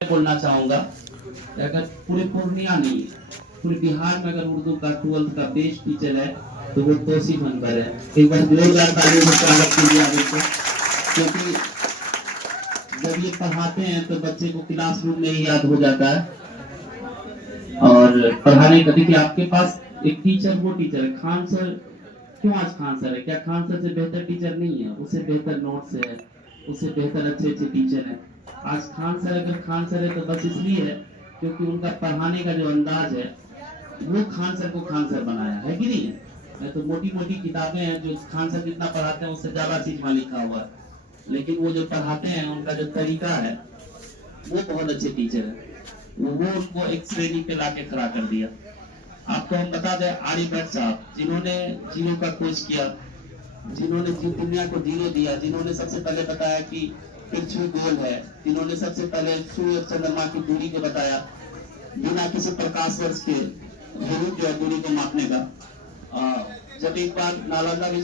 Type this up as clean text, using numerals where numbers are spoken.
बोलना चाहूंगा अगर पूरे पूर्णिया नहीं पूरे बिहार में अगर उर्दू का 12th का बेस्ट टीचर है तो वो तौसीफ अनवर है। एक बार जोरदार तालियों से स्वागत कीजिए आप इसको, क्योंकि जब ये पढ़ाते हैं तो बच्चे को क्लासरूम में ही याद हो जाता है। और पढ़ाने का देखिए आपके पास एक टीचर, वो टीचर है खान सर। क्यों आज खान सर है? क्या खान सर से बेहतर टीचर नहीं है? उससे बेहतर नोट्स है, उससे बेहतर अच्छे अच्छे टीचर है। आज खान सर अगर खान सर है तो बस इसलिए है क्योंकि उनका पढ़ाने का जो अंदाज है वो खान सर को खान सर बनाया है कि नहीं है? मैं तो मोटी मोटी किताबें हैं जो खान सर जितना पढ़ाते हैं उससे ज्यादा चीज में लिखा हुआ है, लेकिन वो जो पढ़ाते हैं उनका जो तरीका है वो बहुत अच्छे टीचर है। वो उसको एक श्रेणी पे लाके खड़ा कर दिया। आपको हम बता दें आर्यभट्ट साहब, जिन्होंने जीरो का खोज किया, जिन्होंने दुनिया को जीरो दिया, जिन्होंने सबसे पहले बताया कि पृथ्वी गोल है, जिन्होंने सबसे पहले सूर्य चंद्रमा की दूरी को बताया बिना किसी प्रकाश वर्ष के, यूनिट जो है दूरी को मापने का। जब एक बार नालंदा